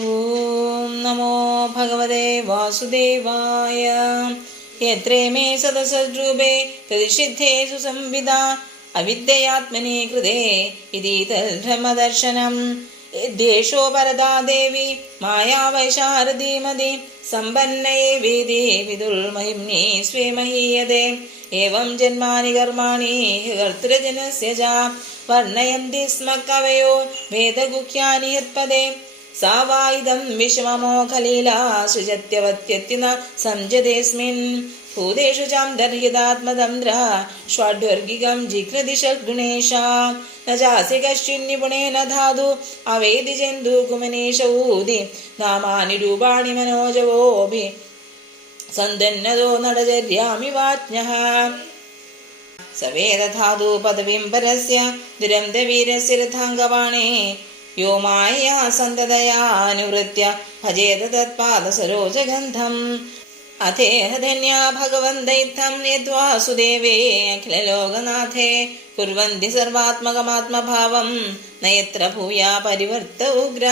ഓം നമോ ഭഗവതേ വാസുദേവായ. യത്രേ മേ സദസദ്രൂപേ തദിഷിദ്ധേ സുസംവിദ അവിദ്യയാത്മനി കൃതേ ഇതീതൽ ബ്രഹ്മദർശനം. ദ്വേഷോ പരദാ ദേവി മായാവൈശാരദീമതി സമ്പന്നയേ വേദേ വിദുർമഹിംനേ സ്വേ മഹീയതേ. ഏവം ജന്മാനി കർമാണി കർത്തൃജനസ്യ ച വർണ്ണയന്തി സ്മ കവയോ വേദഗുഹ്യാനി യത്പദേ. സാ വാ ഇദം വിശ്വമോഖലീലാ സൃജത്യവത്യത്തി ന സംജതേസ്മിൻ. ഭൂതേഷു ചാന്തർഹിതാത്മതന്ത്രഃ ഷ്വാഢ്വർഗികം ജിഘ്നതി ഷഡ്ഗുണേശ. ന ചാസ്യ കശ്ചിന്നിപുണേന ധാതു അവേദി ജന്തുകുമനീഷ ഊതി. നാമാനി രൂപാണി മനോജവോഭി സന്തന്നതോ നടചര്യാമി വാജ്ഞഃ. സ വേദധാതു പദവിം പരസ്യ ദുരന്തവീരസ്യ രഥാംഗപാണേ. യോ മായയാ സന്തതയാനുവൃത്യ ഭജേത തത്പാദസരോജഗന്ധം. അഥേഹധന്യാ ഭഗവന്തൈത്തം യദ്വാസുദേവേ അഖിലലോകനാഥേ കുർവന്തി സർവാത്മകമാത്മഭാവം നയത്ര ഭൂയാ പരിവർത്ത ഉഗ്ര.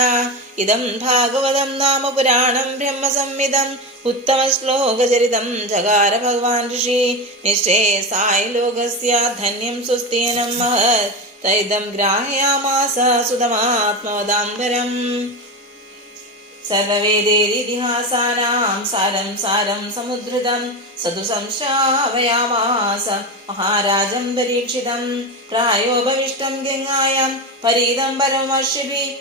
ഇദം ഭാഗവതം നാമ പുരാണം ബ്രഹ്മസംഹിതം ഉത്തമശ്ലോകചരിതം ചകാര ഭഗവാൻ ഋഷി നിശ്ചേസായ ലോകസ്യ ധന്യം സുസ്ഥീനം മഹത് തൈദം ഗ്രാഹയാമാസ സുതമാത്മവദാംബരം. സർവവേദേതിഹാസാനാം സാരം സാരം സമുദ്രുതം സതു സംശ്രാവയാമാസ മഹാരാജം പരീക്ഷിതം. പ്രായോപവിഷ്ടം ഗംഗായാം പരീതം പരമർഷിഭി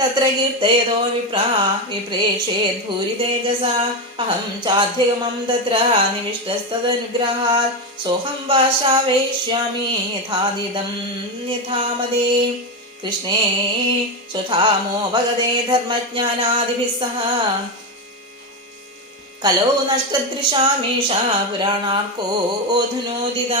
തത്ര കീർത്തയതോ വിപ്രാ വിപ്രേഷേത് ഭൂരി തേജസാ. അഹം ചാധ്യഗമം തത്ര നിവിഷ്ടസ്തദനുഗ്രഹാത് സോഹം വാശാവയിഷ്യാമി യഥാദിദം യഥാമദേ. കൃഷ്ണേ സ്വധാമോ ഭഗതേ ധർമ്മജ്ഞാനാദിഭിः സഹ കലോ നഷ്ടദൃശാമീഷ പുരാണാർക്കോ ഓധുനോദിത.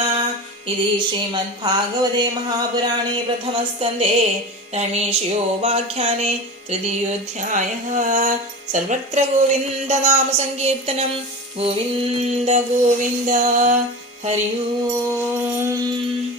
ഇതി ശ്രീമദ്ഭാഗവതേ മഹാപുരാണേ പ്രഥമസ്കന്ധേ രമേഷ്യോപാഖ്യാനേ തൃതീയോധ്യായഃ. സർവത്ര ഗോവിന്ദനാമ സങ്കീർത്തനം. ഗോവിന്ദ ഗോവിന്ദ. ഹരി ഓം.